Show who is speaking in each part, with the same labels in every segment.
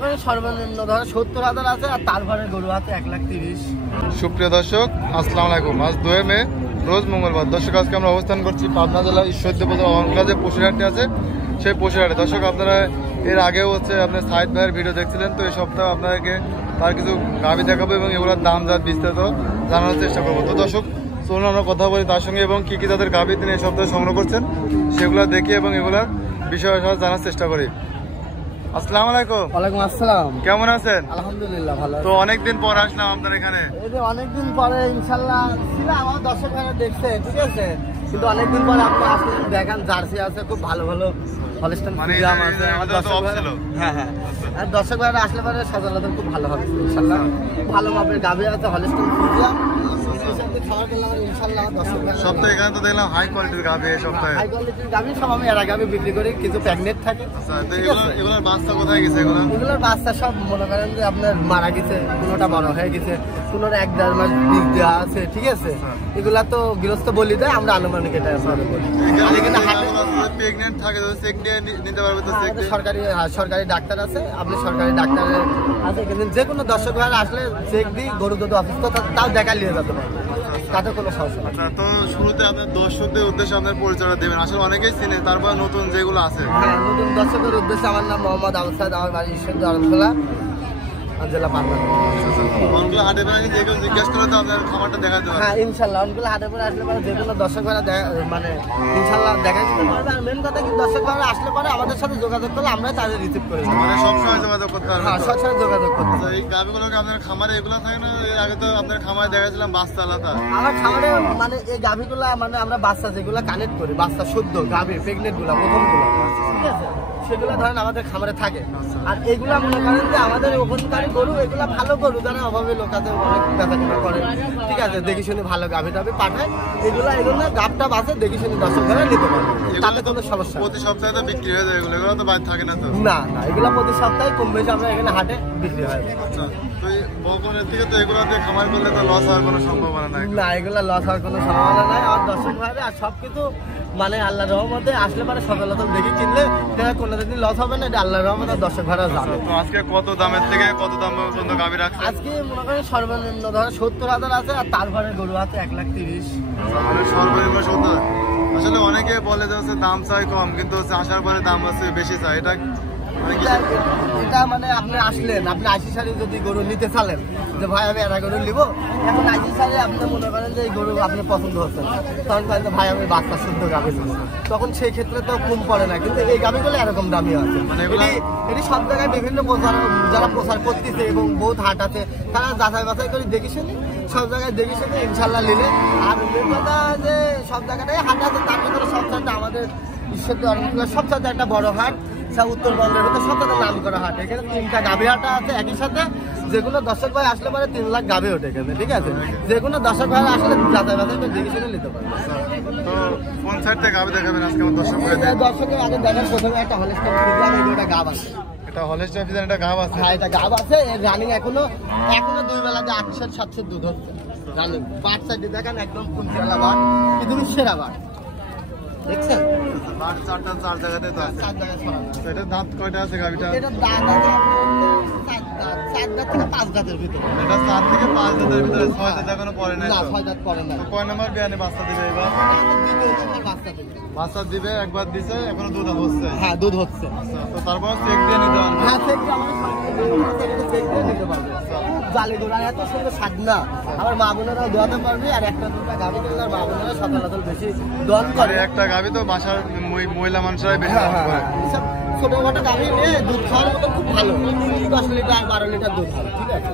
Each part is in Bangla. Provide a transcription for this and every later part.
Speaker 1: মনে সর্বনিম্ন সত্তর হাজার আছে আর তারপরে এক লাখ তিরিশ।
Speaker 2: সুপ্রিয় দর্শক, আসসালামু আলাইকুম। আজ দুয়ে মে, রোজ মঙ্গলবার। দর্শক, আজকে আমরা অবস্থান করছি পাবনা জেলা ঈশ্বরদী বাজার অনকলা যে পশুরহাটটি আছে, সেই পশুরহাটে দর্শক, আপনারা এর আগেও হচ্ছে আপনার সাইদ ভাইয়ের ভিডিও দেখছিলেন, তো এই সপ্তাহে আপনাদেরকে তার কিছু গাভি দেখাবো এবং এগুলোর দাম জাত বিস্তারিত জানানোর চেষ্টা করব। তো দর্শক, চলুন আমরা কথা বলি তার সঙ্গে এবং কী কী তাদের গাভি তিনি এই সপ্তাহে সংগ্রহ করছেন, সেগুলো দেখি এবং এগুলোর বিষয়ে জানার চেষ্টা করি। আসসালামু আলাইকুম।
Speaker 1: ওয়ালাইকুম আসসালাম।
Speaker 2: কেমন আছেন?
Speaker 1: আলহামদুলিল্লাহ ভালো
Speaker 2: তো অনেকদিন পর আসলাম আপনার এখানে।
Speaker 1: অনেকদিন পরে ইনশাল্লাহ ছিল আমার দর্শক দেখছে ঠিক আছে? কিন্তু অনেকদিন পরে আপনি আসলেন দেখান জার্সি আছে খুব ভালো ভালো
Speaker 2: মানে
Speaker 1: দর্শক ভাইরা- হ্যাঁ হ্যাঁ। আর দর্শক ভাইরা আসলে পরে সচরাচর খুব ভালো হবে ইনশাল্লাহ ভালো মাপের গাভি আছে হলস্টাইন
Speaker 2: সপ্তাহে এখানে তো দেখলাম হাই কোয়ালিটির গাভি এই সপ্তাহে।
Speaker 1: হাই কোয়ালিটির গাভি সব আমি এরা গাভি বিক্রি করি কিছু প্যাগনেট থাকে।
Speaker 2: আচ্ছা, এগুলোর বাচ্চা কোথায় গেছে এগুলো?
Speaker 1: এগুলোর বাচ্চা সব মনে করেন যে আপনার মারা গেছে কোনোটা বড় হয়ে গেছে কোনোটা এক দেড় মাস বীজ দেওয়া আছে ঠিক আছে? এগুলা তো গৃহস্থ বলি দেয় আমরা আনুমানিক এটা বলি। এখানে হাটে-
Speaker 2: প্রেগনেন্ট থাকে তো চেক দিয়ে নি- নিতে পারবে তো
Speaker 1: হ্যাঁ,
Speaker 2: চেক
Speaker 1: সরকারি হ্যাঁ, সরকারি ডাক্তার আছে আপনি সরকারি ডাক্তারের আছে কিন্তু যে কোনো দর্শক ভাইয়ের আসলে চেক দিই গরু যদি অসুস্থ তাও দেখা নিয়ে যেতে পারবে তাতে কোনো সমস্যা
Speaker 2: আচ্ছা তো শুরুতে আপনার দর্শকদের উদ্দেশ্যে আপনার পরিচয়টা দেবেন। আসলে অনেকেই চিনে তারপর নতুন যেগুলো আছে।
Speaker 1: হ্যাঁ নতুন দর্শকের উদ্দেশ্যে আমার নাম মোহাম্মদ আলসাদ আমার বাড়ি ঈশ্বর ধর্মশালা জেলা পাবনা
Speaker 2: অনেকগুলো হাটে বেড়ে যেগুলো জিজ্ঞাসা করে তো আপনার খাবারটা দেখাতে পারবে
Speaker 1: হ্যাঁ ইনশাল্লাহ অনগুলো হাটে পরে আসলে পরে যে কোনো দর্শক ভাড়া মানে ইনশাল্লাহ দেখা দিতে পারবে। আর মেন কথা কি দর্শক ভাড়া আসলে পরে আমাদের সাথে যোগাযোগ করলে আমরা তাদের রিসিভ করে নেব।
Speaker 2: মানে সবসময় যোগাযোগ করতে পারবে
Speaker 1: হ্যাঁ
Speaker 2: তো?
Speaker 1: সব সময় যোগাযোগ করতে
Speaker 2: আচ্ছা, এই গাভিগুলোকে আপনার খামারে এগুলো থাকে না? এর আগে তো আপনার খামারে দেখাছিলাম বাচ্চা আলাদা
Speaker 1: আমার খাবারে মানে এই গাভিগুলা মানে আমরা বাচ্চা যেগুলো কানেক্ট করি বাচ্চা শুদ্ধ গাভি প্রেগনেন্টগুলা প্রথমগুলা। ঠিক আছে? সেগুলো ধরেন আমাদের খামারে থাকে। আর এগুলো মনে করেন যে আমাদের ওখানকারী গরু এগুলো ভালো গরু যারা অভাবে লোক আছে অনেক বেচাকেনা করে। ঠিক আছে দেখি শুনে ভালো গাভি টাভি পাঠায়। এগুলা এগুলো গাভটা বাসে দেখি শুনে ধরে নিতে পারবে তাতে কোনো সমস্যা
Speaker 2: প্রতি সপ্তাহে তো বিক্রি হয়ে যায় এগুলো এগুলো তো বাইরে থাকে না তো।
Speaker 1: না না এগুলো প্রতি সপ্তাহে কম বেশি আমরা এখানে হাটে বিক্রি হয়।
Speaker 2: আচ্ছা তো বকনের থেকে তো এগুলো দিয়ে খামার করলে তো লস হওয়ার কোনো সম্ভাবনা নাই।
Speaker 1: না এগুলা লস হওয়ার কোনো সম্ভাবনা নাই। আর দর্শক ভাবে আর সব কিছু মানে আল্লাহ রহমতে আসলে পরে সফলতা দেখি কিনলে কোনোদিন কোনো দিন লস হবে না এটা আল্লাহ রহমতে দর্শক ভাড়া যাবে
Speaker 2: তো আজকে কত দামের থেকে কত দাম পর্যন্ত গাবি রাখছে
Speaker 1: আজকে মনে করেন সর্বনিম্ন ধরো সত্তর হাজার আছে আর তারপরে গরু আছে এক লাখ তিরিশ।
Speaker 2: মানে সর্বনিম্ন সত্তর। আসলে অনেকে বলে যে হচ্ছে দাম চাই কম কিন্তু হচ্ছে আসার পরে দাম আছে বেশি চাই। এটা মানে
Speaker 1: এটা- মানে আপনি আসলেন আপনি আশি সালে যদি গরু নিতে চালেন যে ভাই আমি এরা গরু নিবো এখন আশি সালে আপনি মনে করেন যে এই গরু আপনি পছন্দ হচ্ছে তখন করেন যে ভাই আমি বাচ্চা শুদ্ধ গাভি তখন সেই ক্ষেত্রে তো কম পড়ে না কিন্তু এই গাভিগুলো এরকম দামি আছে।
Speaker 2: মানে
Speaker 1: এটি সব জায়গায় বিভিন্ন প্রচার যারা প্রচার করতেছে এবং বহুত হাট আছে তারা যাচাই বাছাই করে দেখে শুনি সব জায়গায় দেখে শুনে ইনশাল্লাহ নিলে। আর কথা যে সব জায়গাটাই হাট আছে তার ভিতরে সবচাইতে আমাদের ঈশ্বরদী অরণকুলার একটা বড় হাট সব উত্তরবঙ্গের ভিতরে সবচাইতে নাম করা হাট। এখানে তিনটা গাভী হাটা আছে একই সাথে। যে কোনো দর্শক ভাই আসলে পরে তিন লাখ গাভী ওঠে এখানে ঠিক আছে? যে কোনো দর্শক ভাই আসলে বাছাই করে দেখে শুনে নিতে পারবে।
Speaker 2: তো কোন সাইড থেকে গাভি দেখাবেন আজকে আমার দর্শক ভাই
Speaker 1: এই দর্শকের আগে দেখেন প্রথমে একটা হলেস্টার ফিডব্যাক এগুলোটা গাভ আছে।
Speaker 2: এটা অফিসের একটা গাভ আছে?
Speaker 1: হ্যাঁ এটা আছে। এর রানিং এখনও এখনও দুই বেলাতে আটশো সাতশো দুধ হচ্ছে। রানিং বাট সাইডে দেখেন একদম বাট সেরা বাট। দেখছেন?
Speaker 2: চারটা চার জায়গাতে তো আছে। এটা দাঁত কয়টা আছে
Speaker 1: এটা দাঁত আছে চার দাঁত থেকে পাঁচ দাঁতের ভিতরে।
Speaker 2: এটা চার থেকে পাঁচ দাঁতের ভিতরে ছয় দাঁত এখনও পরে
Speaker 1: না ছয় দাঁত করে না
Speaker 2: কয় নাম্বার বিয়ানে বাচ্চা দিবে এবার?
Speaker 1: বাচ্চা দিবে
Speaker 2: একবার দিছে এখনও দুধ হচ্ছে।
Speaker 1: হ্যাঁ দুধ হচ্ছে।
Speaker 2: আচ্ছা, তো তারপর চেক দিয়ে নিতে পারবে
Speaker 1: হ্যাঁ চেক দিয়ে আমাদের চেক দিয়ে নিতে পারবে জালি গোড়া এত সুন্দর স্বাদ না। আমার মা বোনেরাও দোয়াতে পারবে আর একটা দুটা করলে আর মা বোনেরা সচরাচর বেশি
Speaker 2: আর
Speaker 1: করে।
Speaker 2: একটা গাভি তো বাসার মহিলা মানুষরাই বেশি
Speaker 1: হ্যাঁ হ্যাঁ
Speaker 2: করে।
Speaker 1: এসব ছোটখাটো গাড়ি নিয়ে দুধ খাওয়ার মতো খুব ভালো। দশ লিটার বারো লিটার দুধ হয় ঠিক আছে?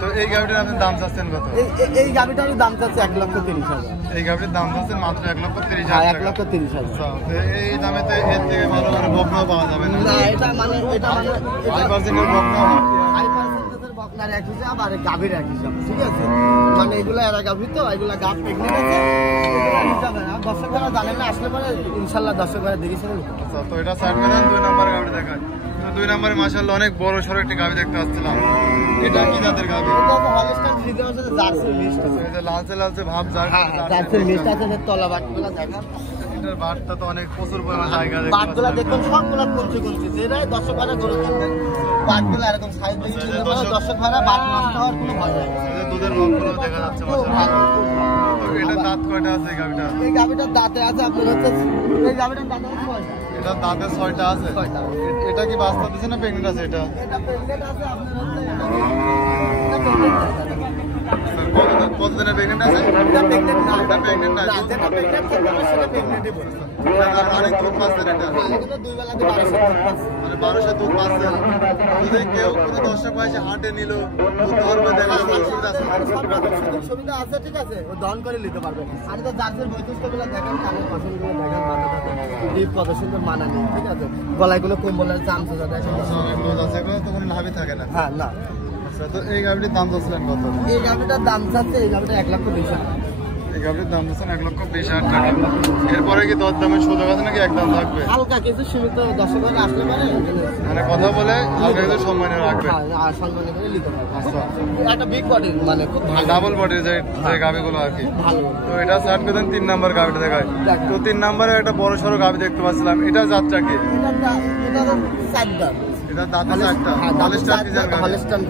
Speaker 2: তো এই গাভিটার আপনি দাম চাচ্ছেন কত?
Speaker 1: এই- দাম চাচ্ছে এক লক্ষ তিরিশ হাজার।
Speaker 2: এই দাম চাচ্ছেন মাত্র এক লক্ষ তিরিশ হাজার
Speaker 1: এক লক্ষ তিরিশ হাজার।
Speaker 2: তো এই এর থেকে ভালো করে বকনাও পাওয়া যাবে না।
Speaker 1: না এটা মানে এটা মানে
Speaker 2: ফাইভ পার্সেন্টের বকনা
Speaker 1: বকনার এক হিসাব আর গাভীর এক হিসাব ঠিক আছে? মানে এগুলো এরা গাভী তো এগুলো গাভ প্রেগনেন্ট আছে। এগুলো হিসাবে না। দর্শক যারা জানেন না আসলে পরে ইনশাল্লাহ দর্শক যারা
Speaker 2: আচ্ছা তো এটা সাইড করে দুই নাম্বার গাভি দেখায় দুই নাম্বারে মাসাল্লাহ অনেক বড় সড়ো একটি গাভি দেখতে আসছিলাম। এটা কি জাতের গাভি?
Speaker 1: হলস্টাইন ফ্রিজিয়ামের সাথে জার্সি মিক্সড আছে।
Speaker 2: লালচে লালচে ভাব
Speaker 1: হ্যাঁ আছে তলা বাটগুলো দেখা
Speaker 2: এটার বাটটা তো অনেক প্রচুর পরিমাণ জায়গা
Speaker 1: বাটগুলা। দেখুন সবগুলা কুঞ্চি কুঞ্চি যেটাই দর্শক ভাড়া গরু কিনবেন বাটগুলা এরকম সাইজ দেখে কিনতে পারো দর্শক ভাড়া বাট নষ্ট হওয়ার কোনো ভয় নেই।
Speaker 2: দুধের রঙগুলো দেখা যাচ্ছে এটা দাঁত কয়টা আছে এই
Speaker 1: দাঁতে আছে আপনার হচ্ছে এই গাভিটার দাঁতে আছে।
Speaker 2: এটা দাঁতে ছয়টা আছে? এটা কি বাস্তা দিছে না প্রেগনেন্ট আছে এটা?
Speaker 1: এটা pregnant আছে আপনার হচ্ছে এটা- এটা pregnant আছে।
Speaker 2: কত- কতদিনের প্রেগনেন্ট আছে
Speaker 1: এটা pregnant না।
Speaker 2: এটা pregnant না।
Speaker 1: না, যেটা pregnant থাকবে সেটা pregnant-ই বলছে।
Speaker 2: অনেক দুধ পাচ্ছে এটা
Speaker 1: হ্যাঁ, এগুলো দুই বারোশো দুধ পাচ্ছে।
Speaker 2: মানে বারোশো দুধ পাচ্ছে যদি কেউ কোনো দর্শক পাইছে হাটে নিল ধরবে দেখা যাচ্ছে আছে
Speaker 1: সব রকম সুযোগ সুবিধা আছে, ঠিক আছে? ও দহন করে নিতে পারবে। বৈশিষ্ট্যগুলো দেখেন, দেখেন, ডিপ কত সুন্দর মানা নেই, ঠিক আছে? গলায় কোনো কম্বলের চামচা।
Speaker 2: আছে তো কোনো লাভই থাকে না
Speaker 1: হ্যাঁ, না।
Speaker 2: আচ্ছা তো এই গাভিটির দাম চাচ্ছিলেন কত?
Speaker 1: এই গাভিটার দাম চাচ্ছে এই গাভিটা এক লক্ষ বিশ হাজার।
Speaker 2: এই গাভিটির দাম চাচ্ছেন এক লক্ষ বিশ হাজার টাকা। এরপরে কি দর দামের সুযোগ আছে নাকি একদম থাকবে
Speaker 1: হালকা কিছু সীমিত দর্শকের আসলে পারে
Speaker 2: মানে কথা বলে হালকা কিছু সম্মানে রাখবে
Speaker 1: হ্যাঁ, সম্মানে করে নিতে পারবে।
Speaker 2: আচ্ছা।
Speaker 1: একটা বিগ বডির মানে খুব
Speaker 2: ডাবল বডির যে যে গাভিগুলো আর কি। তো এটা তিন নাম্বার গাভিটা দেখায়। তো তিন নাম্বারে একটা বড় সড়ো গাভি দেখতে পাচ্ছিলাম। এটা যাত্রা কি?
Speaker 1: এটা চার দাম
Speaker 2: এটা
Speaker 1: হ্যাঁ, হলস্টাইন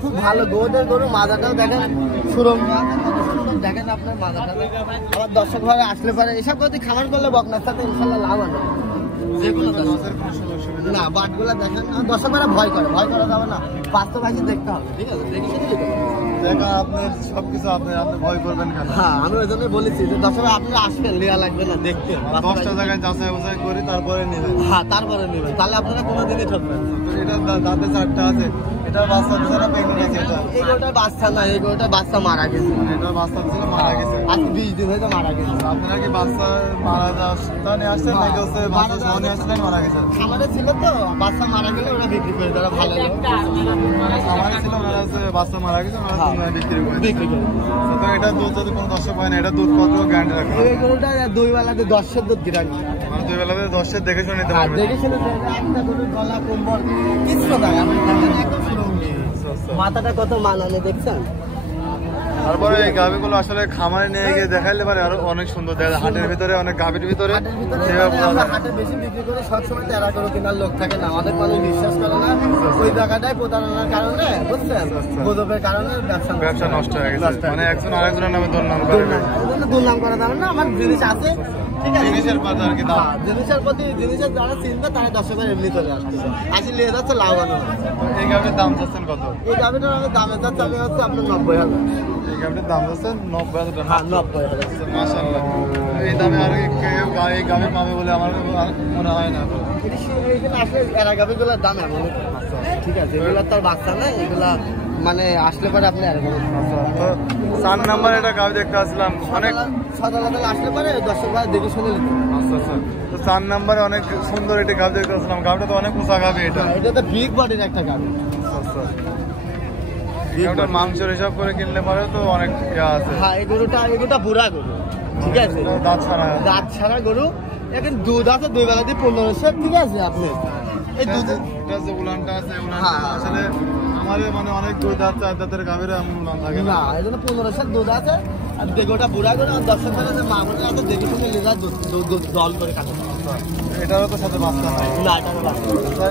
Speaker 1: খুব ভালো গোদের গরু মাজাটাও দেখেন আছে, দেখেন আপনার মাজাটা আবার দর্শক ভাবে আসলে পারে এসব যদি খামার করলে বকনার সাথে ইনশাল্লাহ লাভ হবে। না। বাটগুলা দেখেন দর্শক ভয় করে ভয় করা যাবে না। বাস্তব দেখতে হবে ঠিক আছে? দেখে।
Speaker 2: দেখা আপনার সবকিছু আপনি আপনি ভয় করবেন কেন?
Speaker 1: হ্যাঁ আমি ওই জন্য বলেছি যে ভাই আসবেন লেয়া লাগবে না দেখতে
Speaker 2: দশটা জায়গায় যাচাই বাছাই করি তারপরে নেবেন।
Speaker 1: হ্যাঁ তারপরে নেবেন। তাহলে আপনারা কোনোদিনই ঠকবেন না।
Speaker 2: এটা দাঁতে চারটা আছে। এটা বাচ্চা দিচ্ছে না প্রেগনেন্ট আছে এটা
Speaker 1: বাচ্চা না এই বাচ্চা মারা গেছে
Speaker 2: মানে এটা বাচ্চা ছিল মারা গেছে
Speaker 1: আজকে বিশ দিন হয়তো মারা গেছে
Speaker 2: আপনারা কি বাচ্চা মারা যাওয়া নিয়ে আসছেন নাকি হচ্ছে বাচ্চা সহ নিয়ে মারা গেছে
Speaker 1: খামারে ছিল তো বাচ্চা মারা গেলে ওরা বিক্রি করে তারা ভালো লোক।
Speaker 2: ছিল ওনারা হচ্ছে বাচ্চা মারা গেছে ওনারা
Speaker 1: হ্যাঁ।
Speaker 2: বিক্রি করে
Speaker 1: বিক্রি করে
Speaker 2: তো এটা দুধ যদি কোনো দর্শক হয় না এটা দুধ কত গ্যারান্টি রাখবে
Speaker 1: এই গরুটা দুই বেলাতে দশের দুধ গিরানি
Speaker 2: মানে দুই বেলাতে দশের দেখে শুনে নিতে
Speaker 1: আর
Speaker 2: পারবে
Speaker 1: দেখে শুনে একটা গরুর গলা কম্বল কিছু একদম।
Speaker 2: আচ্ছা, আচ্ছা।
Speaker 1: মাথাটা কত মানানে দেখছেন?
Speaker 2: তারপরে এই গাভিগুলো আসলে খামারে নিয়ে গিয়ে দেখাইলে পারে আরও অনেক সুন্দর। দেখা যায়। হাটের ভিতরে অনেক গাভির ভিতরে।
Speaker 1: মানে। হাটে বেশি বিক্রি করে সবসময় তেরা করে কেনার লোক থাকে না। অনেক মানুষ বিশ্বাস করে না ওই জায়গাটায় প্রতারণার কারণে বুঝছেন? গুজবের কারণে ব্যবসা নষ্ট
Speaker 2: ব্যবসা নষ্ট হয়ে গেছে। মানে একজন আরেকজনের নামে দুর্নাম করে
Speaker 1: দুর্নাম করা যাবে না আমার জিনিস আছে।
Speaker 2: জিনিসের পাতা আর কি দাম
Speaker 1: হ্যাঁ, জিনিসের প্রতি জিনিসের যারা চিনবে তারা দর্শকের এমনি চলে আসতেছে আসলে নিয়ে যাচ্ছে লাভবান
Speaker 2: এই গাভির দাম চাচ্ছেন কত?
Speaker 1: এই গাভিটার আমি দামে যাচ্ছে আমি হচ্ছে আপনার নব্বই হাজার।
Speaker 2: এই গাভির দাম চাচ্ছেন নব্বই হাজার টাকা।
Speaker 1: হ্যাঁ নব্বই হাজার।
Speaker 2: মাশাআল্লাহ। এই দামে আর কি কেউ এই গাভি পাবে বলে আমার মনে হয় না।
Speaker 1: আসলে এরা গাভিগুলোর দাম এমন ঠিক আছে এগুলোর তার বাচ্চা নাই এগুলা মানে আসলে পরে আপনি
Speaker 2: তো চার নাম্বার একটা গাভি দেখতে আসলাম। অনেক
Speaker 1: সকাল সকাল আসলে পরে দর্শক ভাই দেখে শুনে হবে।
Speaker 2: আচ্ছা আচ্ছা। তো চার নাম্বারে অনেক সুন্দর একটি গাভি দেখতে আসলাম। গাভিটা তো অনেক উঁচা গাভি এটা।
Speaker 1: হ্যাঁ, এটা তো বিগ বডির একটা গাভি
Speaker 2: আচ্ছা গাভিটার মাংসের হিসাব করে কিনলে পরে তো অনেক ইয়া আছে।
Speaker 1: হ্যাঁ এই গরুটা এই গরুটা বুড়া গরু। ঠিক আছে?
Speaker 2: দাঁত ছাড়া।
Speaker 1: দাঁত ছাড়া গরু। এখন দুধ আছে দুই বেলা দিয়ে পনেরোশো। ঠিক আছে আপনি? এই
Speaker 2: এটা
Speaker 1: দুধ
Speaker 2: যে- এটা যে উলানটা আছে উলানটা
Speaker 1: হ্যাঁ।
Speaker 2: আসলে আমাদের মানে অনেক দুই দাঁত চার দাঁতের গাভিরা এমন উলান থাকে না।
Speaker 1: না এই জন্য পনেরোশো দুধ আছে আর দেখে বুড়া করে আর দর্শক ভাই যে মামুনি আছে দেখে শুনে লেজার দল করে কাটে
Speaker 2: এটারও তো সাথে বাচ্চা নাই
Speaker 1: না এটা আমার বাচ্চা না।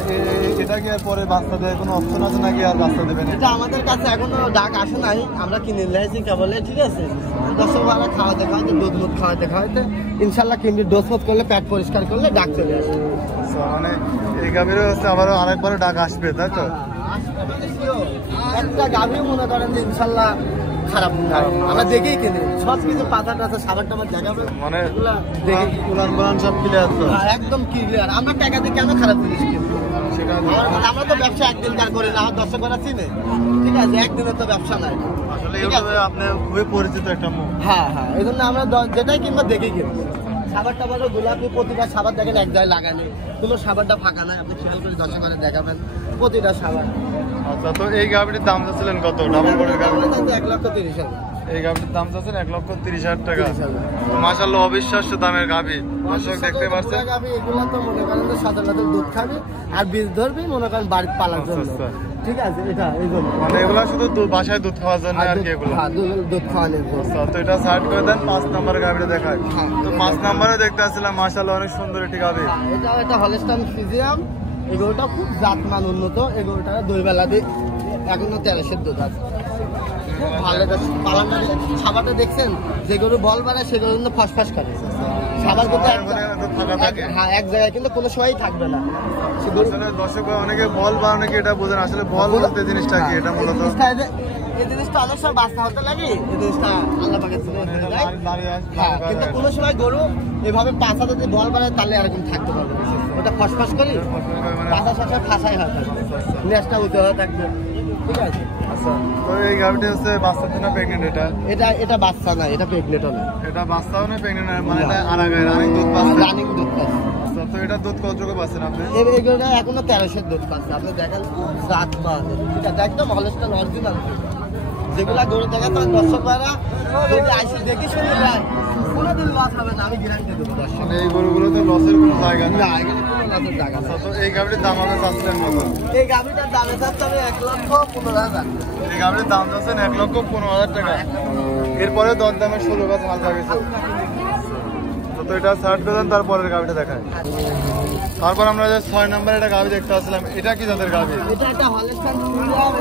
Speaker 2: এটা কি আর পরে বাচ্চা দেয়? কোনো অপশন আছে নাকি আর বাচ্চা দেবেন
Speaker 1: এটা আমাদের কাছে এখনও ডাক আসে নাই আমরা কিনে নিয়েছি কেবলে ঠিক আছে? দর্শক ভাড়া খাওয়াতে খাওয়াতে দুধ মুধ খাওয়াতে খাওয়াতে ইনশাল্লাহ কিনবি ডোজ মত করলে পেট পরিষ্কার করলে ডাক চলে আসে।
Speaker 2: আচ্ছা, মানে এই গাভীরও হচ্ছে আবারও আরেকবার ডাক আসবে তাই তো?
Speaker 1: একটা মনে করেন যে ইনশাল্লাহ খারাপ না। আমরা দেখেই কিনি। সব কিছু পাতা টাতা সাবার টাবার দেখাবে।
Speaker 2: মানে
Speaker 1: দেখে
Speaker 2: উলান সব ক্লিয়ার তো?
Speaker 1: হ্যাঁ, একদম ক্লিয়ার আমরা টাকা দিয়ে কেন খারাপ জিনিস আমরা- তো ব্যবসা একদিন কার করি না আমার দর্শকরা চিনে। ঠিক আছে একদিনের তো ব্যবসা নাই।
Speaker 2: আসলে আপনি খুবই পরিচিত একটা মুখ।
Speaker 1: হ্যাঁ হ্যাঁ এই জন্য আমরা যেটাই কিনবো দেখেই কিনবো। সাবার টাবারও গোলাপি প্রতিটা সাবার দেখেন এক জায়গায় লাগানি কোনো সাবারটা ফাঁকা নাই আপনি খেয়াল করে দর্শকরা দেখাবেন প্রতিটা সাবার।
Speaker 2: আচ্ছা তো এই গাভীটির দাম চাচ্ছিলেন কত? ডাবল বডির গাভী
Speaker 1: এক লক্ষ তিরিশ হাজার।
Speaker 2: এই গাভীটির দাম চাচ্ছেন এক লক্ষ তিরিশ হাজার টাকা।
Speaker 1: 30,000
Speaker 2: মাসাল্লাহ অবিশ্বাস্য দামের গাভী দর্শক দেখতে পাচ্ছেন?
Speaker 1: গাভী এগুলো তো মনে করেন সচরাচর দুধ খাবি আর বীজ ধরবি মনে করেন বাড়ির পালার
Speaker 2: আচ্ছা,
Speaker 1: জন্য।
Speaker 2: আচ্ছা।
Speaker 1: ঠিক আছে এটা এই জন্য।
Speaker 2: মানে এগুলো শুধু বাসায় দুধ খাওয়ার জন্য
Speaker 1: আর
Speaker 2: কি এগুলো?
Speaker 1: হ্যাঁ দুধ খাওয়ানোর জন্য।
Speaker 2: আচ্ছা, তো এটা সাইড করে দেন পাঁচ নম্বরের গাভিটা দেখায়।
Speaker 1: হ্যাঁ।
Speaker 2: তো পাঁচ নম্বরে দেখতে আসছিলাম মার্শাল্লাহ অনেক সুন্দর একটি গাভি
Speaker 1: এটা এটা হলস্টান ফিজিয়াম এগুলোটা খুব জাতমান উন্নত। এগুলোটা দুই বেলা দিয়ে এখনও তেরোশের দুধ আছে। খুব ভালো এটা। পালানটা খাবারটা দেখছেন? যে গরু বল বাড়ায় সেগুলো কিন্তু ফসফস করে। খাবার
Speaker 2: মানে
Speaker 1: হ্যাঁ এক জায়গায় কিন্তু কোনো সময়ই থাকবে না।
Speaker 2: আসলে দর্শক ভাই অনেকে বল বা অনেকে এটা বোঝেন আসলে বল বলতে জিনিসটা কি? এটা
Speaker 1: এই
Speaker 2: মূলত
Speaker 1: এই- জিনিসটা অনেক সময় বাচ্চা হতে লাগে? এই জিনিসটা আল্লাহ পাকের হয়ে
Speaker 2: এটা
Speaker 1: হ্যাঁ কিন্তু কোনো সময় গরু এভাবে পাঁচা যদি বল বাড়ায় তাহলে এরকম থাকতে পারবে ওটা ফসফস করি?
Speaker 2: মানে-
Speaker 1: পাঁচা সবসময় ফাঁসাই হয়। উঠে হয়ে থাকবে। ঠিক আছে?
Speaker 2: আচ্ছা তো এই গাভিটা হচ্ছে বাচ্চার জন্য প্রেগনেন্ট এটা।
Speaker 1: এটা এটা বাচ্চা না এটা প্রেগনেন্টও না
Speaker 2: এটা বাচ্চাও না প্রেগনেন্ট মানে এটা আরাগায় রানিং দুধ পাচ্ছে।
Speaker 1: রানিং দুধ পাচ্ছে।
Speaker 2: আচ্ছা তো এটা দুধ কতটুকু পাচ্ছেন আপনি?
Speaker 1: এর এখনও তেরোশের দুধ পাচ্ছে। আপনি দেখেন ঠিক একদম হলস্টান অরিজিনাল যেগুলা গরু দেখে তার দর্শক ভাইরা যদি আইসি দেখে শুনে যায় কোনোদিন লস হবে না। আমি গ্যারান্টি দেবো দর্শক।
Speaker 2: এই গরুগুলোতে লসের কোনো জায়গা
Speaker 1: না
Speaker 2: এই দাম কত?
Speaker 1: এই দামে আমি এক লক্ষ পনেরো হাজার।
Speaker 2: এই গাভিটির দাম যাচ্ছেন এক লক্ষ পনেরো হাজার টাকা। এরপরে দর দামের ষোলো গাছ হালকা গেছে তো এটা সার্ট করে দেন তারপরের গাভিটা দেখায়। তারপর আমরা যে ছয় নম্বরে একটা গাভি দেখতে আসলাম এটা কি তাদের গাভি
Speaker 1: এটা একটা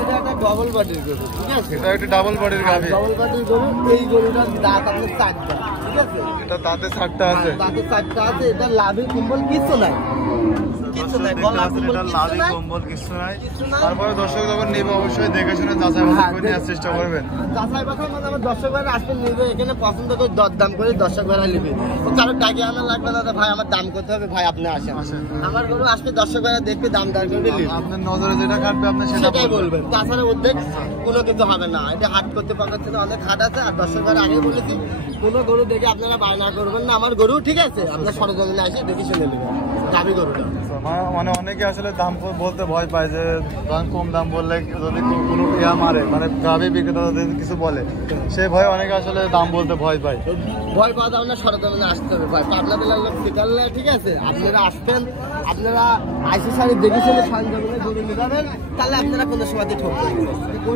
Speaker 1: এটা একটা ডবল বডির গরু ঠিক আছে?
Speaker 2: এটা একটি ডাবল বডির গাভি
Speaker 1: ডবল বডির গরু এই গরুটার দাঁত চারটা ঠিক আছে?
Speaker 2: এটা দাঁতে সাতটা আছে।
Speaker 1: দাঁতের চারটা আছে এটা লাভের কুম্বল কিছু নাই। কুম্বল কিছু
Speaker 2: কম্বল কিছু নাই। তারপরে দর্শক যখন নেবে অবশ্যই দেখে শুনে যাচাই বাছাই
Speaker 1: হ্যাঁ,
Speaker 2: করে নেওয়ার চেষ্টা করবেন।
Speaker 1: যাচাই বাছাই মানে আমার দর্শক ভাইরা নিবে এখানে পছন্দ করে দরদাম করে দর্শক ভাইরা নিবে। কারও ডাকে আনা লাগবে না ভাই আমার দাম করতে হবে ভাই আপনি আসেন। আমার গরু আসবে দর্শক ভাইরা দেখবে দাম দাম করে নিবে।
Speaker 2: আপনার নজরে যেটা কাটবে আপনি
Speaker 1: সেটাই
Speaker 2: বলবেন।
Speaker 1: তাছাড়া অর্ধেক কোনো কিছু হবে না। এটা হাট করতে পারছে না অনেক হাট আছে আর দর্শক ভাইরা আগে বলেছি কোনো গরু দেখে আপনারা বায়না করবেন না। আমার গরু ঠিক আছে আপনার সরজমিনে আসে দেখে শুনে নেবেন। দাবি গরুটা
Speaker 2: মানে অনেকে আসলে দাম বলতে ভয় পায় যে দাম কম দাম বললে যদি কোনো ইয়া মারে মানে গাভি বিক্রেতা যদি কিছু বলে সেই ভয়ে অনেকে আসলে দাম বলতে ভয় পায়।
Speaker 1: ভয় পাওয়া যাবে না সরজমিনে আসতে হবে ভাই লোক শিকারলে ঠিক আছে আপনারা আসবেন আপনারা আইসি সারি গরু নিবেন তাহলে আপনারা কোনো সময় ঠকবেন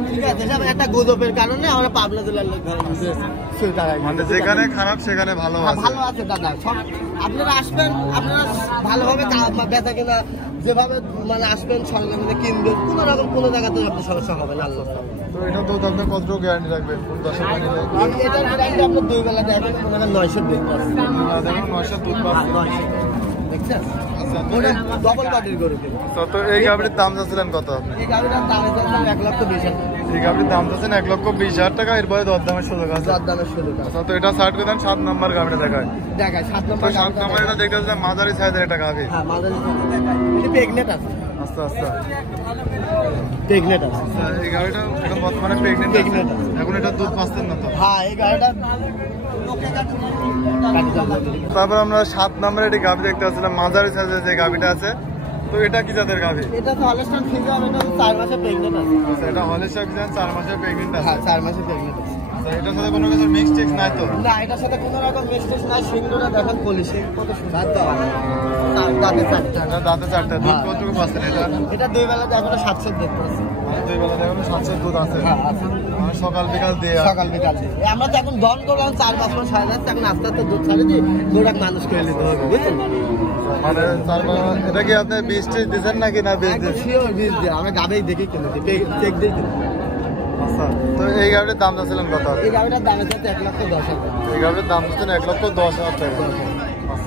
Speaker 1: ঠিক আছে একটা গুজবের কারণে আমরা পাবনা জেলার লোক হয়।
Speaker 2: মানে যেখানে খারাপ সেখানে ভালো
Speaker 1: হ্যাঁ,
Speaker 2: আছে।
Speaker 1: ভালো আছে দাদা সব আপনারা আসবেন আপনারা ভালোভাবে বেচা কিনা যেভাবে মানে আসবেন সরজমিনে কিনবেন কোনো রকম কোনো জায়গাতে আপনার সমস্যা হবে না আল্লাহ।
Speaker 2: তো এটা তো আপনি কত গ্যারান্টি রাখবেন?
Speaker 1: এটার গ্যারান্টি আপনার দুই বেলা দেখেন মনে করেন নয়শো দেখতে পাচ্ছেন
Speaker 2: দেখুন নয়শো দুধ পাচ্ছে।
Speaker 1: দেখছেন? ডবল পার্টির গরু
Speaker 2: তো তো এই গাভীর দাম চাচ্ছিলেন কত?
Speaker 1: এই গাড়িটার দামে যাচ্ছে এক লক্ষ বিশ হাজার।
Speaker 2: এই গাভীর দাম চাচ্ছেন এক লক্ষ বিশ হাজার টাকা এরপরে দরদামের সুযোগ আছে। তো এটা সার্ট করে দেন সাত নম্বর গাভীটা দেখায়।
Speaker 1: দেখায় সাত নম্বর
Speaker 2: সাত নম্বর এটা দেখতে মাঝারি সাইজের একটা গাভী।
Speaker 1: হ্যাঁ এটি আছে।
Speaker 2: আচ্ছা আচ্ছা।
Speaker 1: আছে।
Speaker 2: আচ্ছা, এই গাড়িটা এখন বর্তমানে প্রেগনেন্ট এখন এটা দুধ পাচ্ছেন না তো
Speaker 1: হ্যাঁ এই গাড়িটা
Speaker 2: তারপর আমরা সাত নম্বরে একটি গাভি দেখতে পাচ্ছিলাম। মাঝারি সাইজের যে গাভিটা আছে। তো এটা কি জাতের গাভি?
Speaker 1: এটা তো এটা চার মাসে প্রেগনেন্ট আছে।
Speaker 2: আচ্ছা, এটা চার মাসের প্রেগনেন্ট আছে।
Speaker 1: হ্যাঁ মাসে আছে।
Speaker 2: আচ্ছা, এটার সাথে কোনো কিছু মিক্স টিক্স নাই তো?
Speaker 1: না এটার সাথে কোনো রকম মিস্টেক নাই সিংহটা দেখেন পলিশে কত সুন্দর। দাঁতে চারটা।
Speaker 2: এটা দাঁতে চারটা দুধ
Speaker 1: হ্যাঁ।
Speaker 2: কতটুকু পাচ্ছেন এটা?
Speaker 1: এটা দুই দেখতে পাচ্ছি
Speaker 2: মানে দুই বেলা দেখুন সাতশো দুধ আছে।
Speaker 1: হ্যাঁ আছে।
Speaker 2: সকাল বিকাল দিয়ে
Speaker 1: সকাল বিকাল দিয়ে। এই আমরা তো এখন দন করলাম চার পাঁচ মাস হয়ে যাচ্ছে এখন আস্তে আস্তে দুধ ছাড়ে মানুষ করে নিতে হবে
Speaker 2: মানে এটা কি আপনি বীজ টিজ দিচ্ছেন নাকি না বীজ
Speaker 1: একদম
Speaker 2: দিচ্ছেন
Speaker 1: বীজ দিয়ে আমরা গাবেই দেখে কিনে দিই চেক দিয়ে কিনে দিই।
Speaker 2: আচ্ছা তো এই গাভির দাম চাচ্ছিলেন কত?
Speaker 1: এই গাবিটার দামে যাচ্ছে এক লক্ষ দশ হাজার।
Speaker 2: এই গাভির দাম চাচ্ছেন এক লক্ষ দশ হাজার টাকা।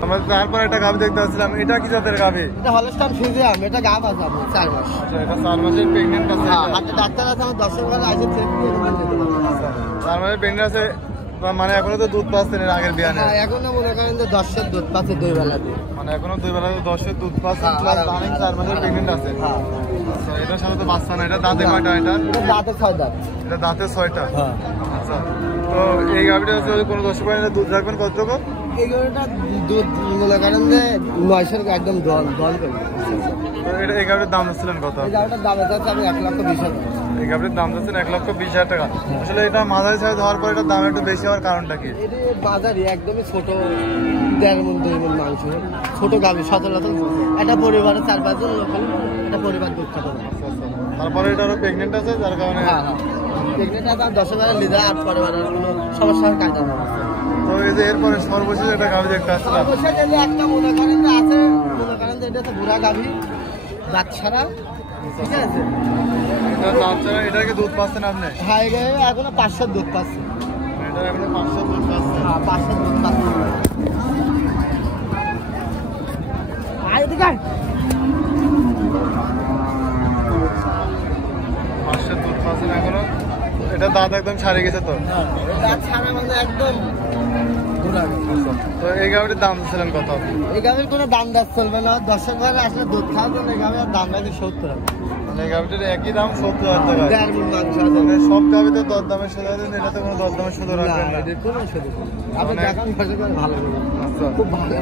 Speaker 2: আমরা তারপর একটা গাভি দেখতে পাচ্ছিলাম এটা কি জাতের গাভি
Speaker 1: এটা হলস্টান ফিজিয়াম এটা গাব আছে চার মাস।
Speaker 2: আচ্ছা এটা চার মাসের প্রেগনেন্ট আছে
Speaker 1: হ্যাঁ হাতে ডাক্তার আছে আমার দর্শক বেলা আসে চেক।
Speaker 2: আচ্ছা, চার মাসের প্রেগনেন্ট আছে মানে এখনও তো দুধ পাচ্ছেন এর আগের বিয়ানে?
Speaker 1: হ্যাঁ এখনও মনে করেন যে দশের দুধ পাচ্ছে দুই বেলা
Speaker 2: মানে এখনও দুই বেলা দশের দুধ পাচ্ছেন
Speaker 1: হ্যাঁ,
Speaker 2: প্লাস রানিং চার মাসের প্রেগনেন্ট আছে?
Speaker 1: হ্যাঁ।
Speaker 2: আচ্ছা এটার সাথে তো বাচ্চা না এটা দাঁতে কয়টা এটা?
Speaker 1: এটা দাঁতে ছয় দাঁত।
Speaker 2: এটা দাঁতে ছয়টা?
Speaker 1: হ্যাঁ।
Speaker 2: আচ্ছা তো এই গাভিটা হচ্ছে কোনো দর্শক ভাই দুধ রাখবেন কতটুকু?
Speaker 1: এই গরুটা দুধ মনে করেন যে নয়শোর একদম দল দল করে।
Speaker 2: তো এটা এই গাভির দাম যাচ্ছিলেন কত?
Speaker 1: এই গাড়িটার দাম আমি এক লক্ষ বিশ হাজার
Speaker 2: এই গাভির দাম যাচ্ছেন এক লক্ষ বিশ হাজার টাকা। আসলে এটা মাঝারি সাইজ হওয়ার পর এটার দাম একটু বেশি হওয়ার কারণটা কি?
Speaker 1: বাজারে একদমই ছোট দেড় মন দুই মন মাংস। ছোট গাভি সচরাচর একটা পরিবারের চার পাঁচজন লোক একটা পরিবার দুধ না
Speaker 2: আচ্ছা, আচ্ছা। তারপরে এটা আরও প্রেগনেন্ট আছে যার কারণে
Speaker 1: হ্যাঁ হ্যাঁ। প্রেগনেন্ট আছে দশ বারে লিডার আর পরে বারে কোনো সমস্যার না
Speaker 2: তো এই যে এরপরে সর্বশেষ একটা দেখতে
Speaker 1: একটা আছে করেন এটা হচ্ছে বুড়া গাভী দাঁত ছাড়া ঠিক আছে?
Speaker 2: এটা দাঁত ছাড়া এটার কি দুধ পাচ্ছেন আপনি?
Speaker 1: হ্যাঁ এটা এখনও পাঁচশো দুধ পাচ্ছে।
Speaker 2: এটা এখনও পাঁচশো দুধ পাচ্ছে।
Speaker 1: হ্যাঁ পাঁচশো দুধ পাচ্ছে।
Speaker 2: পাঁচশো দুধ পাচ্ছেন এখনও? এটা দাঁত একদম ছাড়ে গেছে তো।
Speaker 1: দাঁত ছাড়া মানে একদম
Speaker 2: তো এই গাড়িটির দাম দিচ্ছিলেন কত?
Speaker 1: এই গাভীর কোনো দাম দাস চলবে না। দর্শক ঘরে আসলে দুধ খাওয়াবেন এই গাভীর দাম রাখে সত্তর
Speaker 2: মানে এই গাড়িটির একই দাম সত্তর হাজার টাকা।
Speaker 1: দেড় মন আছে
Speaker 2: মানে সব দরদামের সুযোগ দেন এটাতে কোনো দরদামের সুযোগ
Speaker 1: না,
Speaker 2: রাখবেন না।
Speaker 1: কোনো সুযোগ আপনি
Speaker 2: মানে-
Speaker 1: ভালো
Speaker 2: আচ্ছা।
Speaker 1: খুব দুধ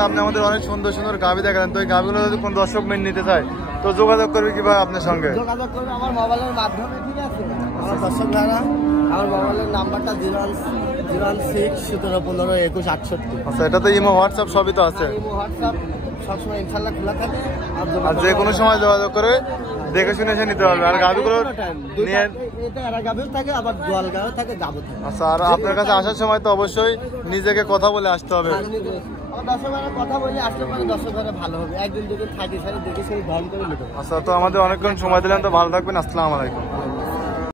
Speaker 2: আপনি আমাদের অনেক সুন্দর সুন্দর গাভি দেখালেন। তো এই গাভিগুলো যদি কোন দর্শক মেন নিতে চায় তো যোগাযোগ করবে কীভাবে আপনার সঙ্গে?
Speaker 1: যোগাযোগ করবে আমার মোবাইলের মাধ্যমে ঠিক আছে? আমার দর্শক ভাইরা আমার মোবাইলের নাম্বারটা জিরো জিরো ওয়ান সিক্স সতেরো পনেরো একুশ আটষট্টি।
Speaker 2: আচ্ছা এটা তো ইমো হোয়াটসঅ্যাপ সবই তো আছে।
Speaker 1: হোয়াটসঅ্যাপ সবসময় ইনশাল্লাহ খোলা থাকে। আর
Speaker 2: যে কোনো সময় যোগাযোগ করে দেখে শুনে এসে নিতে পারবে। আর গাভিগুলো
Speaker 1: যে কোনো time, দুইটা-
Speaker 2: নিয়ে
Speaker 1: থাকে আবার দোয়াল গাভীও থাকে গাভও থাকে।
Speaker 2: আচ্ছা আর আপনার কাছে আসার সময় তো অবশ্যই নিজেকে কথা বলে আসতে
Speaker 1: হবে।
Speaker 2: আচ্ছা তো আমাদের অনেকক্ষণ সময় দিলেন তো ভালো থাকবেন। আসসালামু আলাইকুম।